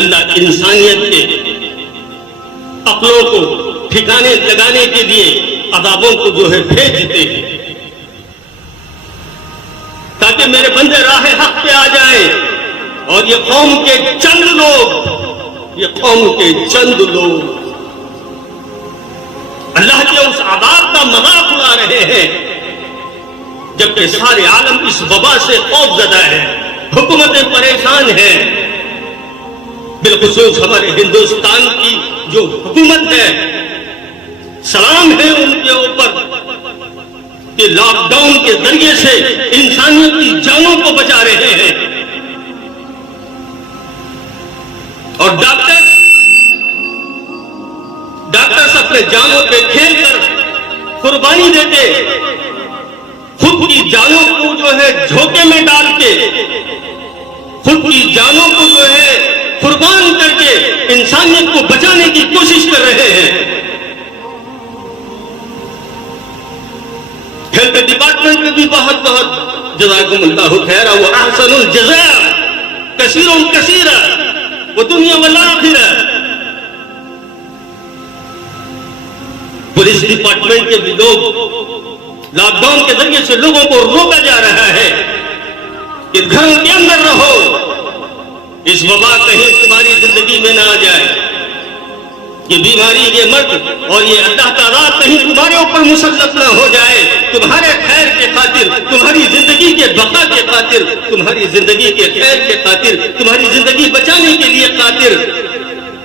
اللہ انسانیت کے عقلوں کو ٹھکانے لگانے کے لیے عذابوں کو جو ہے بھیج دیتے ہیں تاکہ میرے بندے راہ حق پہ آ جائیں. اور یہ قوم کے چند لوگ اللہ کے اس عذاب کا مذاق اڑا رہے ہیں جبکہ سارے عالم اس وبا سے خوف زدہ ہے، حکومتیں پریشان ہیں. بالخصوص ہمارے ہندوستان کی جو حکومت ہے، سلام ہے ان کے اوپر کہ لاک ڈاؤن کے ذریعے سے انسانیت کی جانوں کو بچا رہے ہیں. اور ڈاکٹرز اپنے جانوں پہ کھیل کر قربانی دیتے، خود کی جانوں کو جو ہے جھوکے میں ڈال کے، خود کی جانوں کو جو ہے قربان کر کے انسانیت کو بچانے کی کوشش کر رہے ہیں. ہیلتھ ڈپارٹمنٹ میں بھی بہت بہت جزاکم اللہ خیرا و احسن الجزاء کثیرا وہ دنیا والآخرہ. پولیس ڈپارٹمنٹ کے بھی لوگ لاک ڈاؤن کے ذریعے سے لوگوں کو روکا جا رہا ہے کہ گھروں کے اندر رہو، اس وبا کہیں تمہاری زندگی میں نہ آ جائے. یہ بیماری، یہ مرض اور یہ اللہ کا عذاب کہیں تمہارے اوپر مسلط نہ ہو جائے. تمہارے خیر کے خاطر، تمہاری زندگی کے بقا کے خاطر، تمہاری زندگی کے خیر کے خاطر، تمہاری زندگی بچانے کے لیے خاطر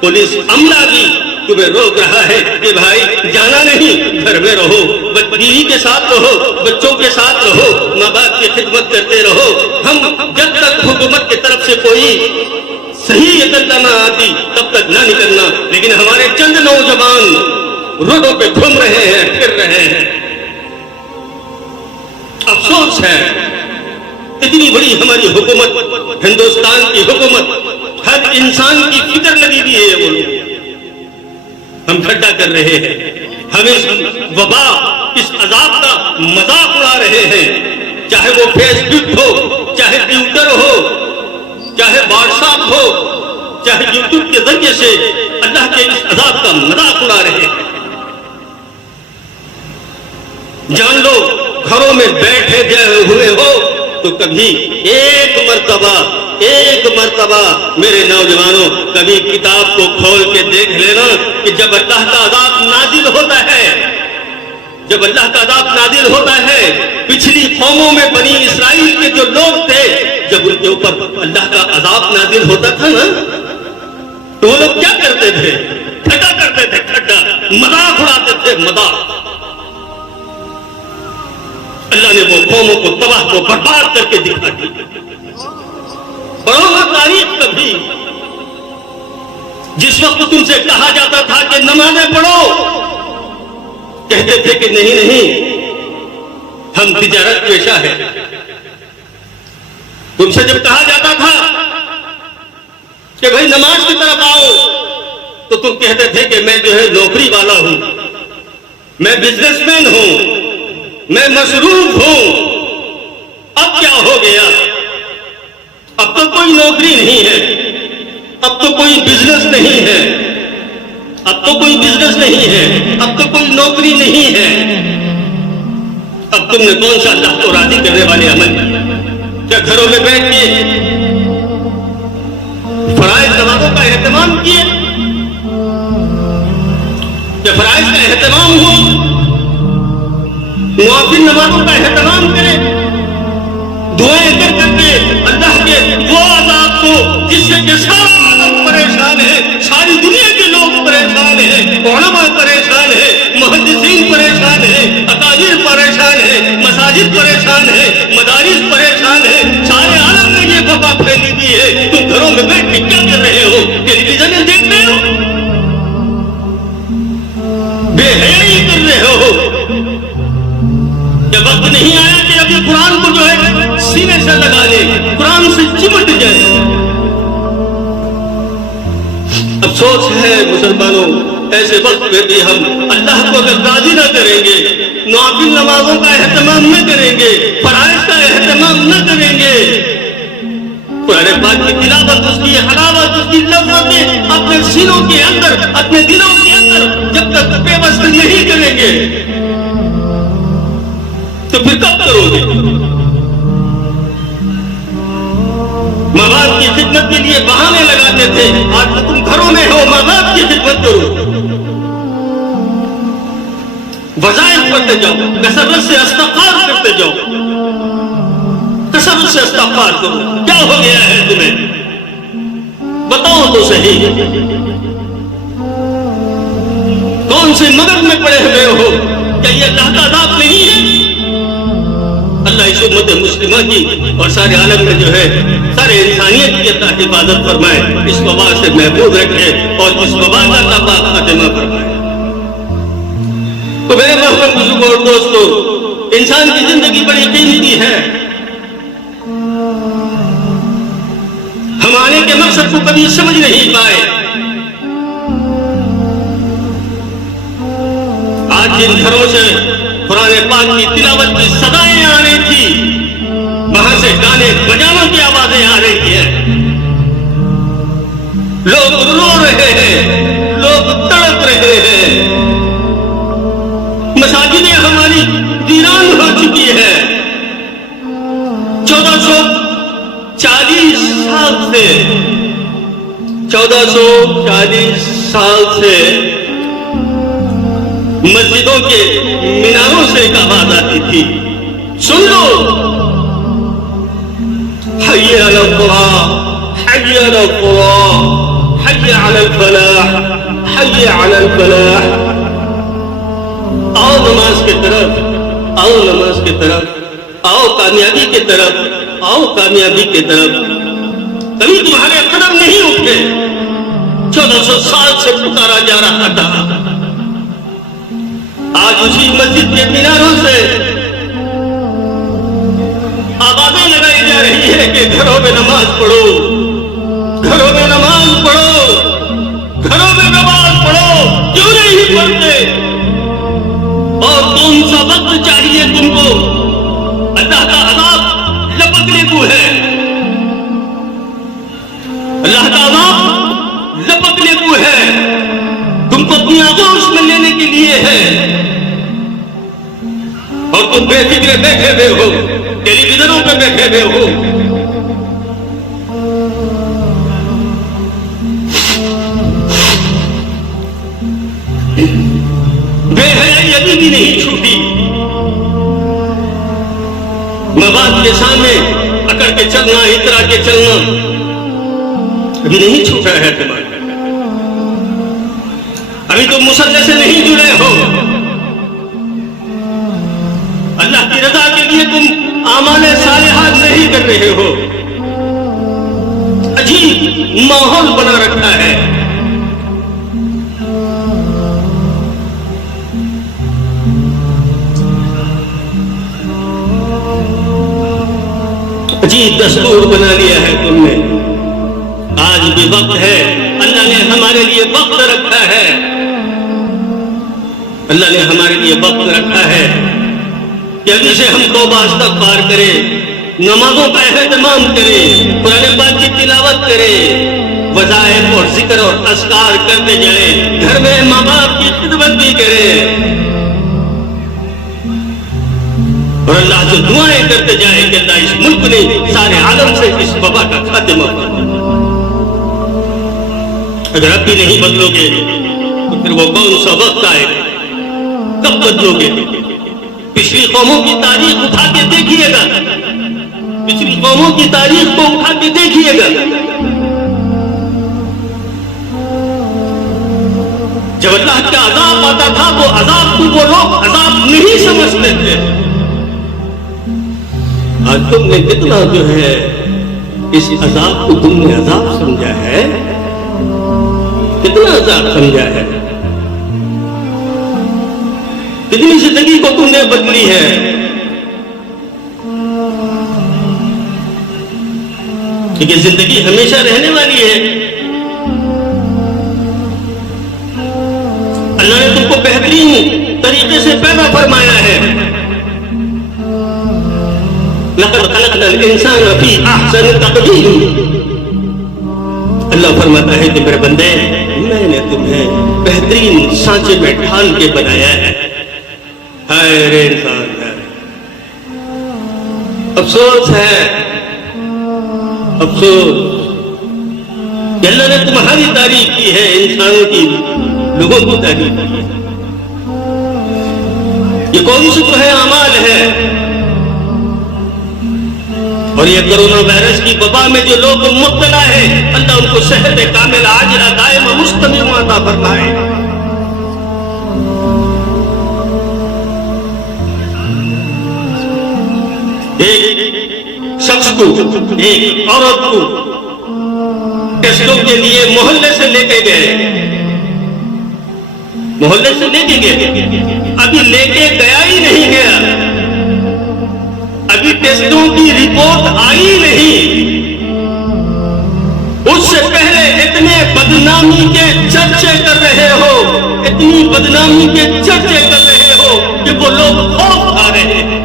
پولیس عملہ بھی تمہیں روک رہا ہے کہ بھائی جانا نہیں، گھر میں رہو، بیوی کے ساتھ رہو، بچوں کے ساتھ رہو، ماں باپ کی خدمت کرتے رہو. ہم جب تک حکومت کی طرف سے کوئی صحیح اطلاع نہ آتی تب تک نہ نکلنا. لیکن ہمارے چند نوجوان روڈوں پہ گھوم رہے ہیں، پھر رہے ہیں. افسوس ہے اتنی بڑی ہماری حکومت، ہندوستان کی حکومت، ہر انسان کی فکر لگی ہوئی ہے. وہ لوگ ہم ٹھٹا کر رہے ہیں، ہم اس وبا، اس عذاب کا مذاق اڑا رہے ہیں. چاہے وہ فیس بک ہو، چاہے ٹویٹر ہو، چاہے واٹس ایپ ہو، چاہے یوٹیوب کے ذریعے سے اللہ کے اس عذاب کا مذاق اڑا رہے ہیں. جان لو گھروں میں بیٹھے گئے ہوئے ہو تو کبھی ایک مرتبہ میرے نوجوانوں کبھی کتاب کو کھول کے دیکھ لینا کہ جب اللہ کا عذاب نازل ہوتا ہے، جب اللہ کا عذاب نازل ہوتا ہے، پچھلی قوموں میں بنی اسرائیل کے جو لوگ تھے، جب ان کے اوپر اللہ کا عذاب نازل ہوتا تھا نا تو وہ لوگ کیا کرتے تھے؟ ٹھٹا کرتے تھے، ٹھٹا مذاق اڑاتے تھے، مذاق. اللہ نے وہ قوموں کو تباہ کو برباد کر کے دکھا دی. پڑھو نا تاریخ کبھی، جس وقت تم سے کہا جاتا تھا کہ نمازیں پڑھو، کہتے تھے کہ نہیں ہم تجارت پیشہ ہے. تم سے جب کہا جاتا تھا کہ بھائی نماز کی طرف آؤ تو تم کہتے تھے کہ میں جو ہے نوکری والا ہوں، میں بزنس مین ہوں، میں مصروف ہوں. اب کیا ہو گیا؟ اب تو کوئی نوکری نہیں ہے، اب تو کوئی بزنس نہیں ہے، اب تو کوئی بزنس نہیں ہے، اب تو کوئی نوکری نہیں ہے. اب تم نے کون سا اللہ کو راضی کرنے والے عمل کیا؟ کیا گھروں میں بیٹھ کے فرائض نمازوں کا اہتمام کیے؟ کیا فرائض کا اہتمام ہو؟ نوافل نمازوں کا اہتمام کرے، دعائیں کر کر کے اللہ کے وہ عذاب کو جس سے کہ سارا عالم پریشان ہے، ساری دنیا کے لوگ پریشان ہیں، علماء پریشان ہیں، محدثین پریشان ہیں، اکابر پریشان ہیں، مساجد پریشان ہیں، مدارس پریشان ہیں، سارے عالم میں یہ وبا پھیلی ہوئی ہے. تم گھروں میں بیٹھ کے کیا کر رہے ہو؟ ٹیلی ویژن دیکھ رہے ہو، بے حیائی کر رہے ہو. جب وقت نہیں آیا کہ اب یہ قرآن کو جو ہے سینے سے لگا لے، قرآن سے چمٹ جائے. افسوس ہے مسلمانوں، ایسے وقت میں بھی ہم اللہ کو اگر راضی نہ کریں گے، نوافل نمازوں کا اہتمام نہ کریں گے، فرائض کا اہتمام نہ کریں گے قرآن پاک کی تلاوت، اس کی حلاوت، اس کی لذتیں اپنے سینوں کے اندر، اپنے دلوں کے اندر جب تک پیوست نہیں کریں گے تو پھر کب کرو گے؟ ماں باپ کی خدمت کے لیے بہانے لگاتے تھے، آج تو تم گھروں میں ہو، ماں باپ کی خدمت کرو، وظائف کرتے جاؤ، کثرت سے استغفار کرتے جاؤ، کثرت سے استغفار کرو۔ کیا ہو گیا ہے تمہیں؟ بتاؤ تو صحیح، کون سے مدد میں پڑے ہوئے ہو؟ کیا یہ اللہ کا عذاب نہیں ہے؟ اللہ اس امت مسلمہ کی اور سارے عالم میں جو ہے سارے انسانیت کی اللہ حفاظت فرمائے، اس وبا سے محفوظ رکھے اور اس وبا کا اللہ پاک خاتمہ فرمائے۔ تو میرے محترم بزرگوں اور دوستو، انسان کی زندگی بڑی قیمتی ہے، ہم آنے کے مقصد کو کبھی سمجھ نہیں پائے۔ آج جن گھروں سے قرآن پاک کی تلاوت کی صدائیں آ رہی تھی، وہاں سے گانے بجانوں کی آوازیں آ رہی ہیں، لوگ رو رہے ہیں، لوگ تڑپ رہے ہیں، مساجدیں ہماری ویران ہو چکی ہے۔ 1440 سال سے مسجدوں کے میناروں سے ایک آواز آتی تھی، سن لو، حی علی الصلاۃ، حی علی الصلاۃ، حی علی الفلاح، حی علی الفلاح۔ آؤ نماز کی طرف، آؤ نماز کی طرف، آؤ کامیابی کی طرف، آؤ کامیابی کی طرف۔ کبھی تمہارے قدم نہیں اٹھے، 1400 سال سے پکارا جا رہا تھا۔ آج اسی مسجد کے میناروں سے آوازیں لگائی جا رہی ہے کہ گھروں میں نماز پڑھو، گھروں میں نماز پڑھو، گھروں میں نماز پڑھو۔ کیوں نہیں پڑھتے؟ اور کون سا وقت چاہیے تم کو؟ اللہ کا عذاب لپکنے کو ہے، اللہ کا عذاب لپکنے کو ہے، تم کو اپنی آغوش میں لینے کے لیے ہے، اور تم بے فکر بیٹھے ہوئے ہو، ٹیلی ویژنوں پہ بیٹھے ہوئے ہو۔ بے حیائی ابھی بھی نہیں چھوٹی، ماں باپ کے سامنے اکڑ کے چلنا، اترا کے چلنا ابھی نہیں چھوٹا ہے تمہارا، ابھی تم مصلی سے نہیں جڑے ہو، اللہ کی رضا کے لیے تم اعمال صالحات نہیں کر رہے ہو، عجیب ماحول بنا رکھا ہے۔ عجیب دستور بنا لیا ہے تم نے۔ آج بھی وقت ہے، اللہ نے ہمارے لیے وقت رکھا ہے، اللہ نے ہمارے لیے وقت رکھا ہے کہ ابھی سے ہم توبہ استغفار کریں، نمازوں کا اہتمام کریں، قرآن پاک کی تلاوت کریں، وظائف اور ذکر اور اذکار کرتے جائیں، گھر میں ماں باپ کی خدمت بھی کریں، اور اللہ سے دعائیں کرتے جائیں کہ اللہ اس ملک نے سارے عالم سے اس وبا کا خاتمہ کرے۔ اگر اب بھی نہیں بدلو گے تو پھر وہ کون سا وقت آئے گا؟ کب بدلو گے؟ پچھلی قوموں کی تاریخ اٹھا کے دیکھیے گا، پچھلی قوموں کی تاریخ کو اٹھا کے دیکھیے گا، جب اللہ کا عذاب آتا تھا وہ عذاب کو وہ لوگ عذاب نہیں سمجھتے تھے۔ آج تم نے کتنا جو ہے اس عذاب کو تم نے عذاب سمجھا ہے، کتنا عذاب سمجھا ہے، کتنی زندگی کو تم نے بدلی ہے۔ کیونکہ زندگی ہمیشہ رہنے والی ہے، اللہ نے تم کو بہترین طریقے سے پیدا فرمایا ہے۔ لقد خلقنا خلقنا الانسان فی احسن تقویم. اللہ فرماتا ہے کہ میرے بندے میں نے تمہیں بہترین سانچے میں ڈھال کے بنایا ہے. ہائے رے انسان ہے، افسوس ہے، افسوس کہ اللہ نے تمہاری تعریف کی ہے، انسانوں کی، لوگوں کی تعریف کی ہے. یہ کون سی تو ہے اعمال ہے. اور یہ کرونا وائرس کی وبا میں جو لوگ مبتلا ہے، اللہ ان کو صحت کامل عاجلہ دائمہ مستمر عطا فرمائے. ایک شخص کو، ایک عورت کو ٹیسٹوں کے لیے محلے سے لے کے گئے، محلے سے لے کے گئے، ابھی لے کے گیا ہی نہیں گیا، ابھی ٹیسٹوں کی رپورٹ آئی نہیں، اس سے پہلے اتنے بدنامی کے چرچے کر رہے ہو، اتنی بدنامی کے چرچے کر رہے ہو کہ وہ لوگ خوف کھا رہے ہیں.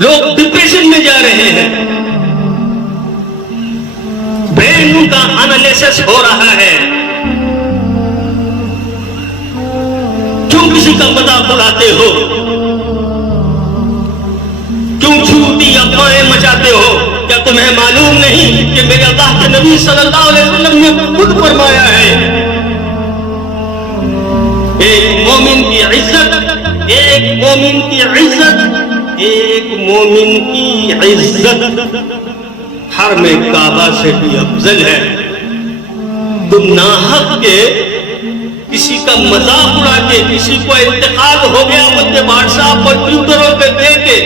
لوگ ڈپریشن میں جا رہے ہیں، برین کا انالیسس ہو رہا ہے. کیوں کسی کا مذاق اڑاتے ہو؟ کیوں جھوٹی افواہیں مچاتے ہو؟ کیا تمہیں معلوم نہیں کہ میرے اللہ کے نبی صلی اللہ علیہ وسلم نے خود فرمایا ہے ایک مومن کی عزت، ایک مومن کی عزت، ایک مومن کی عزت حرم کعبہ سے بھی افضل ہے. تم ناحق کے کسی کا مذاق اڑا کے، کسی کو انتقال ہو گیا ان کے واٹس ایپ پر ٹویٹروں پہ دے کے،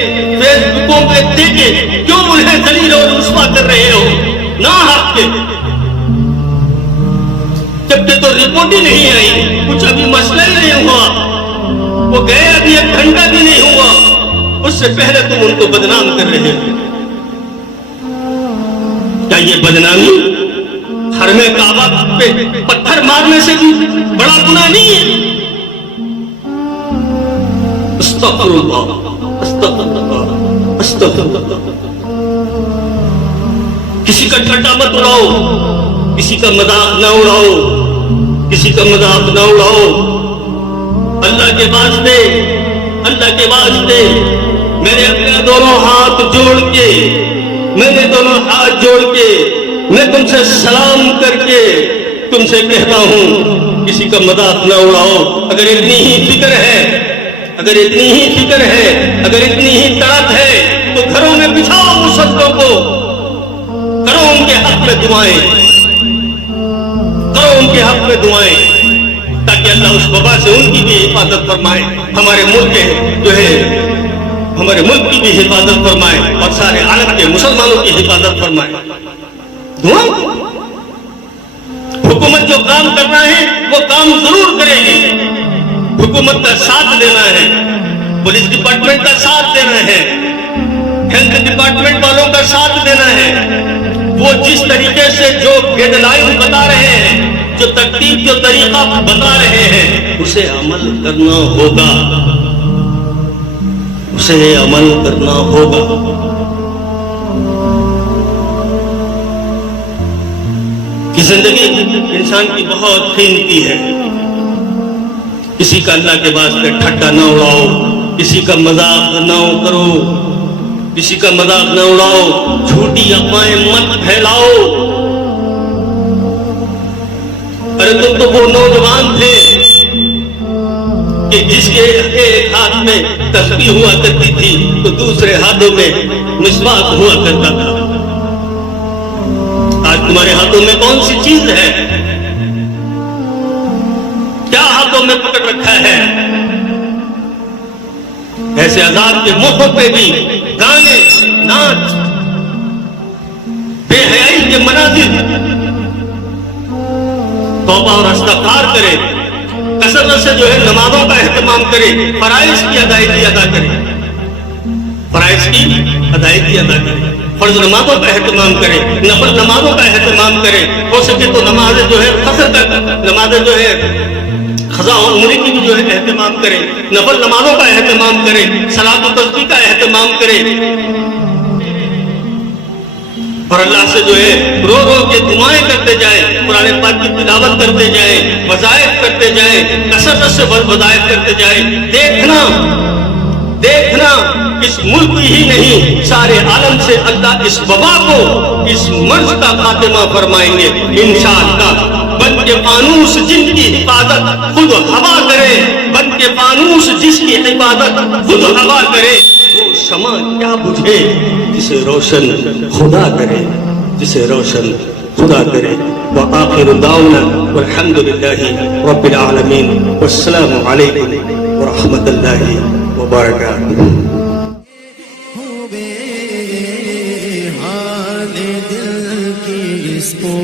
فیس بکوں پہ دے کے کیوں انہیں ذلیل اور رسوا کر رہے ہو ناحق کے؟ جبکہ تو رپورٹ ہی نہیں آئی، کچھ ابھی مسئلہ ہی نہیں ہوا، وہ گئے ابھی 1 گھنٹہ بھی نہیں ہوا، اس سے پہلے تم ان کو بدنام کر رہے ہو. کیا یہ بدنامی حرم کعبہ پہ پتھر مارنے سے بھی بڑا گناہ نہیں ہے؟ استغفر اللہ، استغفر اللہ، استغفر اللہ. کسی کا ٹھٹا مت اڑاؤ، کسی کا مذاق نہ اڑاؤ، کسی کا مذاق نہ اڑاؤ. اللہ کے واسطے، اللہ کے واسطے میں نے اپنے دونوں ہاتھ جوڑ کے، میں نے دونوں ہاتھ جوڑ کے میں تم سے سلام کر کے تم سے کہتا ہوں کسی کا مذاق نہ اڑاؤ. اگر اتنی ہی فکر ہے، اگر اتنی ہی فکر ہے، اگر اتنی ہی تڑپ ہے تو گھروں میں بچھاؤ مسلمانوں کو، کرو ان کے حق میں دعائیں، کرو ان کے حق میں دعائیں تاکہ اللہ اس وبا سے ان کی بھی حفاظت فرمائے، ہمارے ملک کے جو ہے ہمارے ملک کی بھی حفاظت فرمائے اور سارے عالم کے مسلمانوں کی حفاظت فرمائے. دعائیں. حکومت جو کام کرنا ہے وہ کام ضرور کرے گی، حکومت کا ساتھ دینا ہے، پولیس ڈپارٹمنٹ کا ساتھ دینا ہے، ہیلتھ ڈپارٹمنٹ والوں کا ساتھ دینا ہے. وہ جس طریقے سے جو گائیڈ لائن بتا رہے ہیں، جو ترتیب، جو طریقہ بتا رہے ہیں، اسے عمل کرنا ہوگا، اسے عمل کرنا ہوگا. کہ زندگی انسان کی بہت قیمتی ہے. کسی کا اللہ کے واسطے ٹھٹا نہ اڑاؤ، کسی کا مذاق نہ کرو، کسی کا مذاق نہ اڑاؤ، جھوٹی افواہیں مت پھیلاؤ. ارے تم تو وہ نوجوان تھے کہ جس کے ایک ہاتھ میں تسبیح ہوا کرتی تھی تو دوسرے ہاتھوں میں مسواک ہوا کرتا تھا. آج تمہارے ہاتھوں میں کون سی چیز ہے؟ کیا ہاتھوں میں پکڑ رکھا ہے؟ ایسے عذاب کے موقعوں پہ بھی گانے، ناچ، بے حیائی کے مناظر، توبہ اور استغفار کرے، کثرت سے جو ہے نمازوں کا اہتمام کرے، فرائض کی ادائیگی ادا کرے، فرائض کی ادائیگی ادا کرے، فرض نمازوں کا اہتمام کرے، نفل نمازوں کا اہتمام کرے. ہو سکے تو نمازیں جو ہے فجر تک، نمازیں جو ہے خضا و عمرے کی بھی جو ہے اہتمام کرے، نفل نمازوں کا اہتمام کرے، صلاۃ و تسبیح کا اہتمام کرے، اور اللہ سے جو ہے رو رو کے دعائیں کرتے جائیں، قرآن پاک کی تلاوت کرتے جائیں، وظائف کرتے جائیں، کثرت سے وظائف کرتے جائیں۔ دیکھنا اس ملک ہی نہیں سارے عالم سے اللہ اس وبا کو، اس مرض کا خاتمہ فرمائیں گے انشاءاللہ۔ بن کے فانوس جن کی حفاظت خود ہوا کرے، بن کے فانوس جس کی حفاظت خود ہوا کرے، وہ شمع کیا بجھے جسے روشن خدا کرے، جسے روشن خدا کرے۔ وآخر دعوانا والحمد للہ رب العالمین، والسلام علیکم ورحمۃ اللہ وبرکاتہ۔ حال دل کی اس کو